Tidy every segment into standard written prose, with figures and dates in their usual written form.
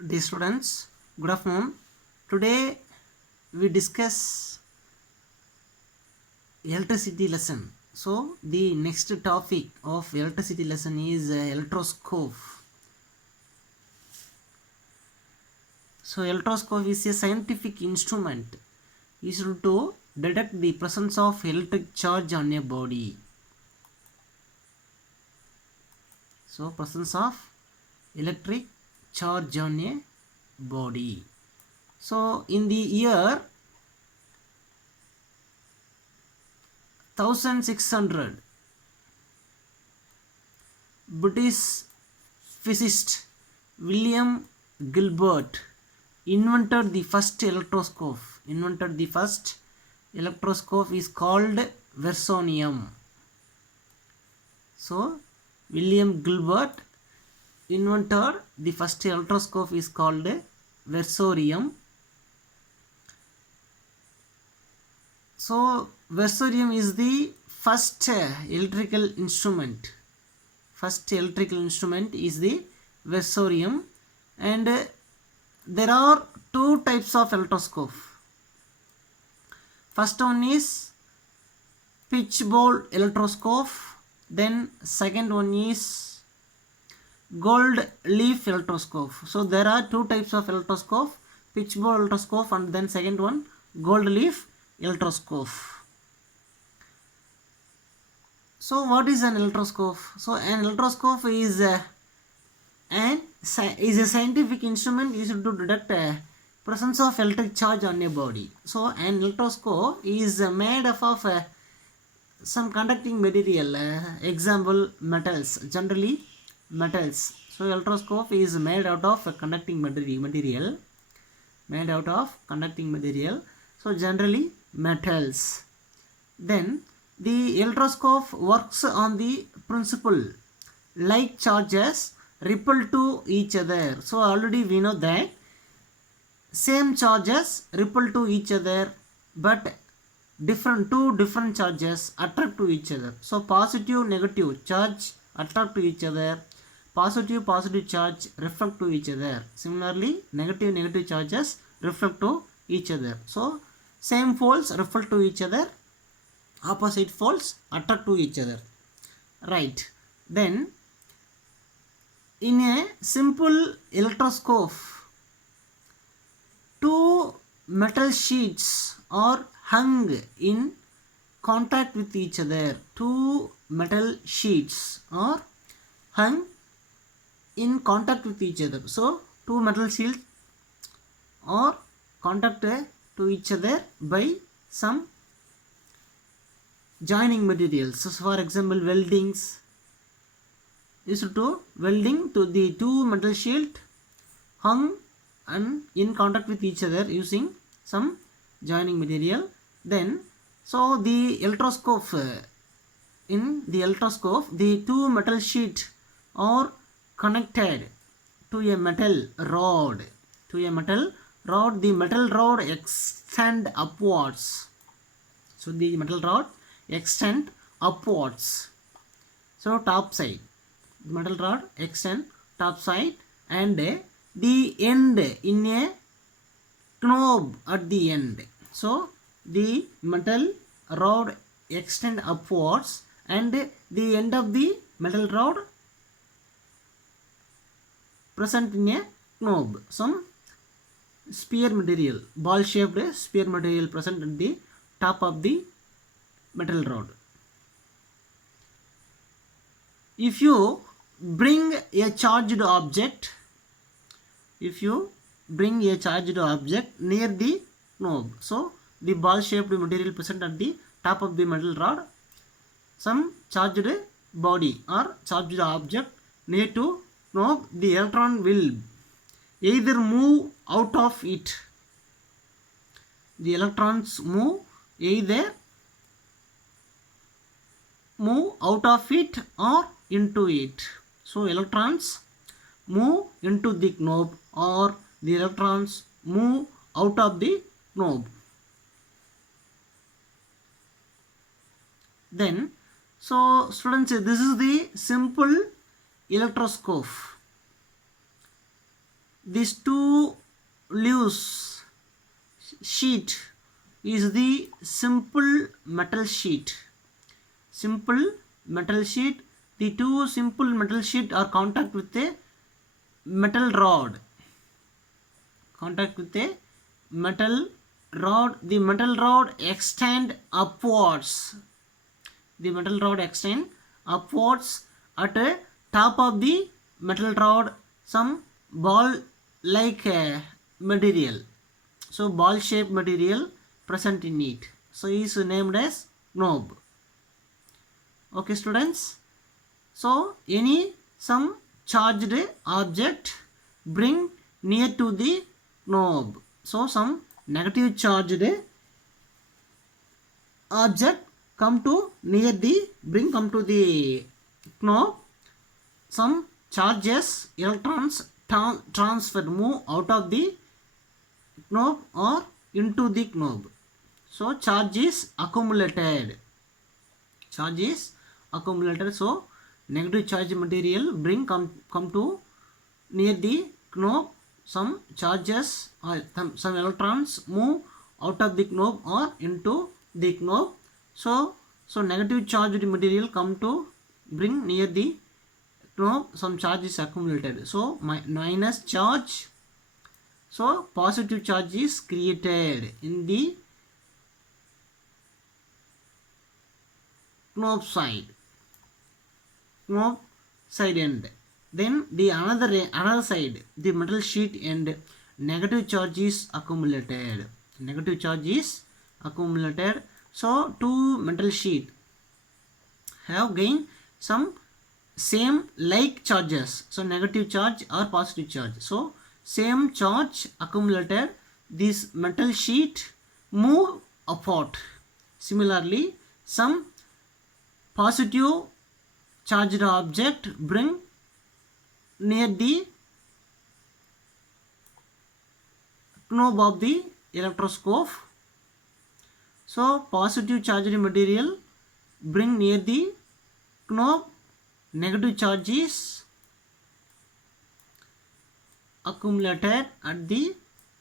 Dear students, good afternoon. Today we discuss electricity lesson. So the next topic of electricity lesson is electroscope. So electroscope is a scientific instrument used to detect the presence of electric charge on a body. So presence of electric charge on a body. So in the year 1600, British physicist William Gilbert invented the first electroscope. Is called versonium. So William Gilbert invented the first electroscope is called versorium. So versorium is the first electrical instrument. First electrical instrument is the versorium, and there are two types of electroscope. First one is pitch bowl electroscope, then second one is gold leaf electroscope. So there are two types of electroscope, pitch bowl electroscope and then second one gold leaf electroscope. So what is an electroscope? So an electroscope is a scientific instrument used to detect presence of electric charge on a body. So an electroscope is made up of some conducting material, example metals, generally metals. So electroscope is made out of conducting material, so generally metals. Then the electroscope works on the principle like charges repel to each other. So already we know that same charges repel to each other, but two different charges attract to each other. So positive negative charge attract to each other, positive charge reflect to each other. Similarly negative charges reflect to each other. So same poles reflect to each other, opposite poles attract to each other, right? Then in a simple electroscope, two metal sheets are hung in contact with each other. Two metal sheets are hung in contact with each other. So two metal sheets are contacted to each other by some joining materials. So for example, weldings used to welding to the two metal sheet hung and in contact with each other using some joining material. Then so the electroscope, in the electroscope the two metal sheet are connected to a metal rod. The metal rod extend upwards. So the metal rod extend upwards. So top side, the metal rod extend top side, and the end in a knob at the end. So the metal rod extend upwards and the end of the metal rod present in a knob. Some sphere material, ball shaped sphere material present at the top of the metal rod. If you bring a charged object, near the knob, so the ball shaped material present at the top of the metal rod, some charged body or charged object near to knob, the electron will either move out of it. The electrons either move out of it or into it. So electrons move into the knob or the electrons move out of the knob. Then so students, this is the simple electroscope. these two leaves sheet is the simple metal sheet. Simple metal sheet. The two simple metal sheet are contact with a metal rod. Contact with a metal rod. The metal rod extend upwards. The metal rod extend upwards. At the top of the metal rod, some ball like material. So ball shaped material present in it. So is named as knob. Okay students. So any some charged object bring near to the knob. So some negative charged object come to near the come to the knob. Some charges electrons transfer move out of the knob or into the knob. So charge is accumulated. Charge is accumulated. So negative charge material bring come to near the knob. Some charges or some electrons move out of the knob or into the knob. So negative charged material come to bring near the knob. Some charge is accumulated. So minus charge. So positive charge is created in the knob side end. Then the another side, the metal sheet end, negative charge is accumulated. Negative charge is accumulated. So two metal sheet have gained some same like charges. So negative charge or positive charge. So same charge accumulated. This metal sheet move apart. Similarly, some positive charged object bring near the knob of the electroscope. So positive charged material bring near the knob. Negative charge is accumulated at the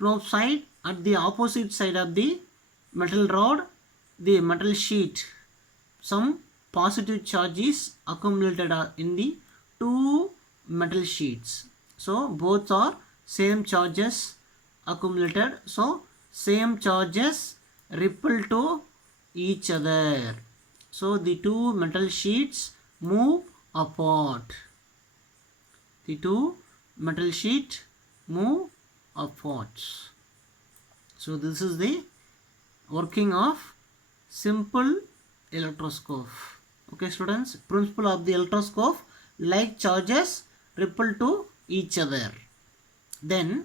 knob side. At the opposite side of the metal rod, the metal sheet, some positive charge is accumulated in the two metal sheets. So both are same charges accumulated. So same charges repel to each other. So the two metal sheets move apart. The two metal sheet move apart. So this is the working of simple electroscope. Okay students, principle of the electroscope, like charges repel to each other. Then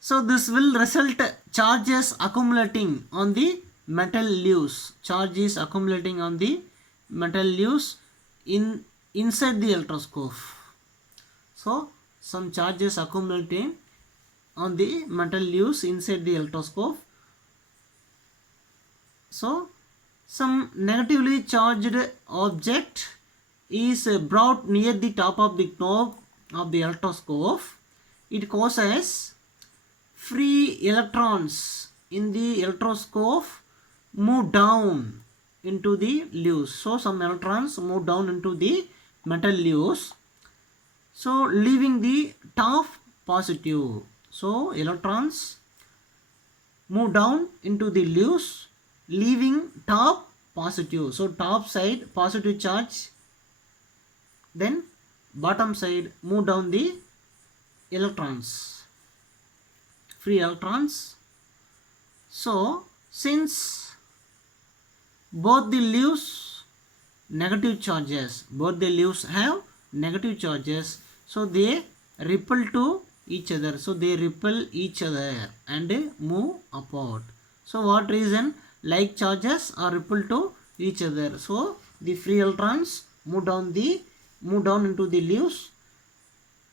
so this will result charges accumulating on the metal leaves. Charge is accumulating on the metal leaves inside the electroscope. So some charges accumulating on the metal leaves inside the electroscope. So some negatively charged object is brought near the top of the knob of the electroscope. It causes free electrons in the electroscope move down into the leaves. So some electrons move down into the metal leaves, so leaving the top positive. So electrons move down into the leaves, leaving top positive. So top side positive charge, then bottom side move down the electrons, free electrons. So since both the leaves negative charges, both the leaves have negative charges, so they repel to each other. So they repel each other and move apart. So what reason? Like charges are repelled to each other. So the free electrons move down into the leaves.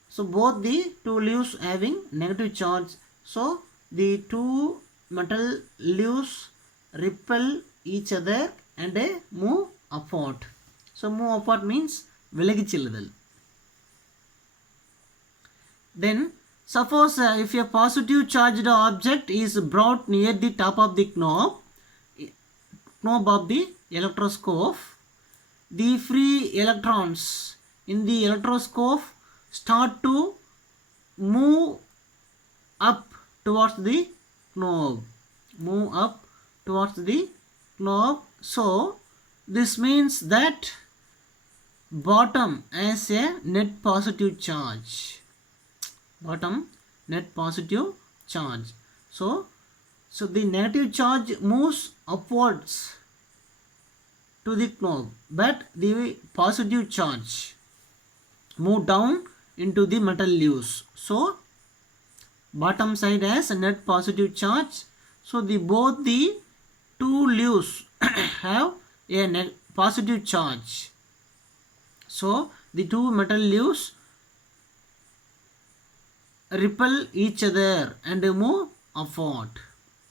So both the two leaves having negative charge. So the two metal leaves repel each other and move apart. So move apart means விலகிச் செல்லுதல். Then suppose if a positive charged object is brought near the top of the knob of the electroscope, the free electrons in the electroscope start to move up towards the knob. So this means that bottom has a net positive charge. So the negative charge moves upwards to the knob, but the positive charge move down into the metal leaves. So bottom side has a net positive charge. So both the two leaves have a net positive charge. So the two metal leaves repel each other and move upward.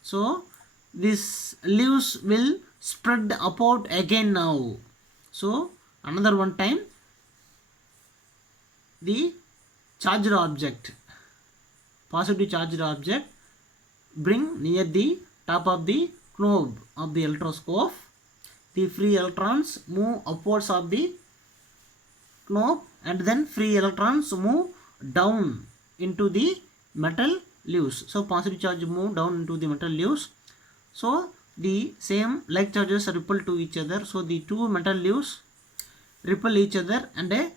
So these leaves will spread apart again now. So another one time the charged object, positive charged object, bring near the top of the knob of the electroscope. The free electrons move upwards of the knob and then free electrons move down into the metal leaves. So positive charge move down into the metal leaves. So the same like charges repel to each other. So the two metal leaves repel each other and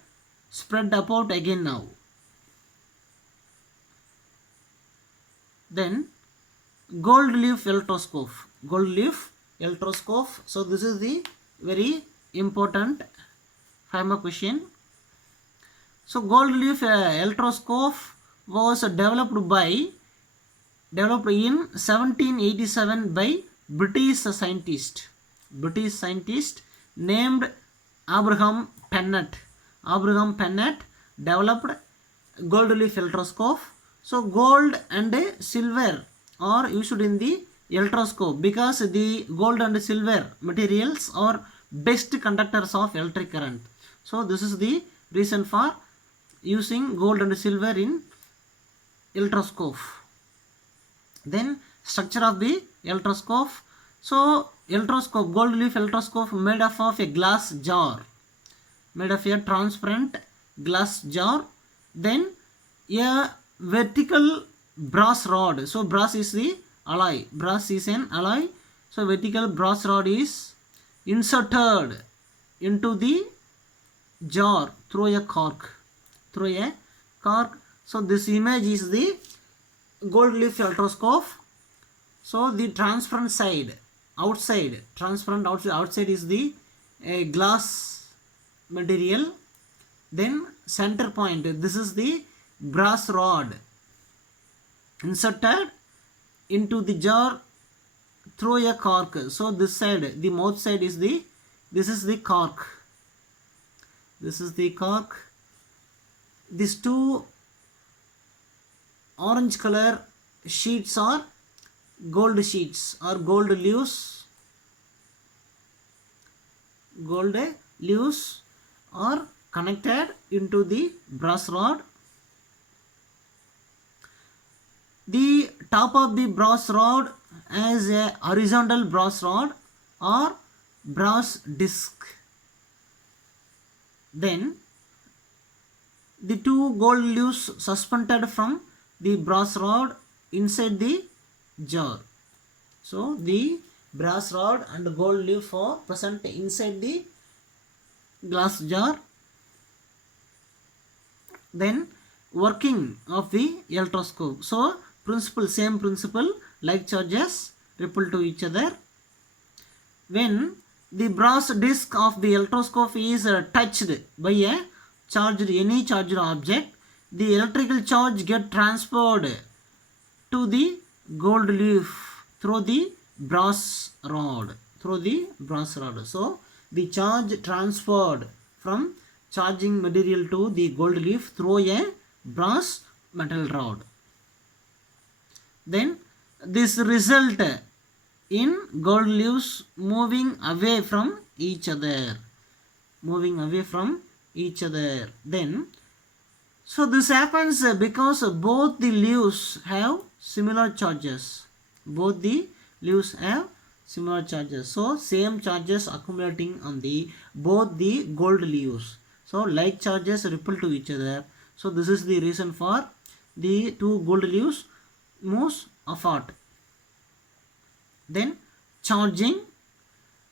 spread apart again now. Then gold leaf electroscope. So this is the very important 5-mark question. So gold leaf electroscope was developed in 1787 by British scientist named Abraham Pennant. Developed gold leaf electroscope. So gold and silver are used in the electroscope because the gold and silver materials are best conductors of electric current. So this is the reason for using gold and silver in electroscope. Then structure of the electroscope. So gold leaf electroscope made up of a glass jar, made of a transparent glass jar. Then a vertical brass rod. So brass is an alloy. So vertical brass rod is inserted into the jar through a cork. So this image is the gold leaf electroscope. So the transparent side outside is the glass material. Then center point, this is the brass rod inserted into the jar through a cork. So this side, the mouth side is this is the cork. These two orange color sheets are gold sheets or gold leaves. Gold leaves are connected into the brass rod. The top of the brass rod has a horizontal brass rod or brass disc. Then the two gold leaves suspended from the brass rod inside the jar. So the brass rod and gold leaf are present inside the glass jar. Then working of the electroscope. So same principle, like charges repel to each other. When the brass disc of the electroscope is touched by any charged object, the electrical charge get transferred to the gold leaf through the brass rod. So the charge transferred from charging material to the gold leaf through a brass metal rod. Then this result in gold leaves moving away from each other. Then So this happens because both the leaves have similar charges. Both the leaves have similar charges. So same charges accumulating on the both the gold leaves. So like charges repel to each other. So this is the reason for the two gold leaves moves apart. Then charging.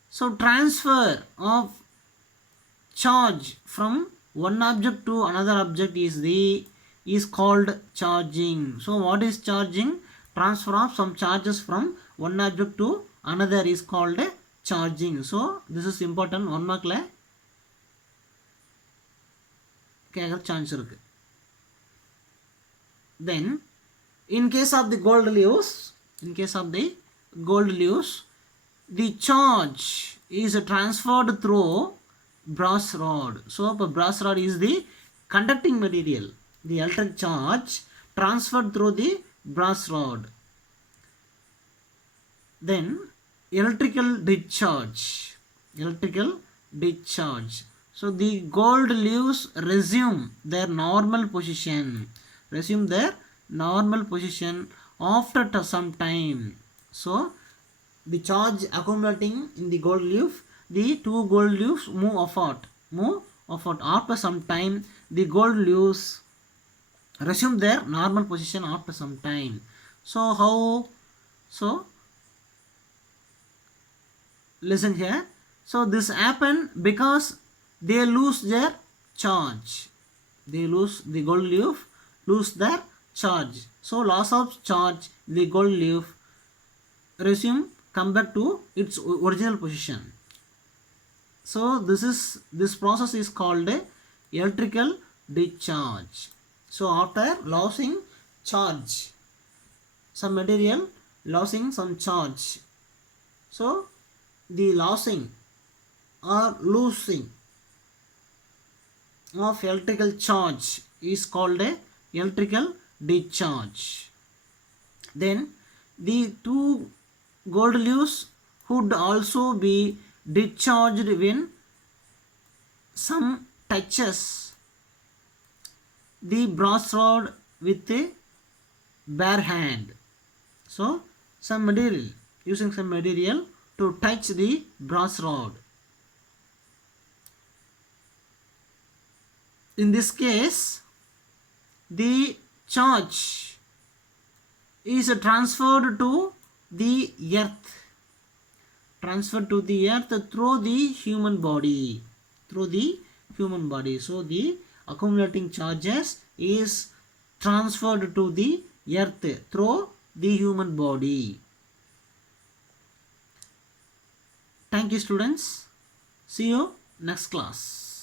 So transfer of charge from one object to another object is called charging. So what is charging? Transfer of some charges from one object to another is called charging. So this is important. 1 mark la கேட்குற chance இருக்கு. Then in case of the gold leaves, the charge is transferred through brass rod. So brass rod is the conducting material. The electric charge transferred through the brass rod. Then electrical discharge. So the gold leaves resume their normal position after some time. So the charge accumulating in the gold leaf, the two gold leaves move apart. After some time the gold leaves resume their normal position after some time. So how? So listen here. So this happen because they lose their charge. The gold leaf lose their charge. So loss of charge, the gold leaf come back to its original position. So this process is called electrical discharge. So after losing charge, some material losing some charge, so the losing or losing of electrical charge is called electrical discharge. Then the two gold leaves would also be discharged when some touches the brass rod with a bare hand. So using some material to touch the brass rod. In this case, the charge is transferred to the earth through the human body. So the accumulating charges is transferred to the earth through the human body. Thank you, students. See you next class.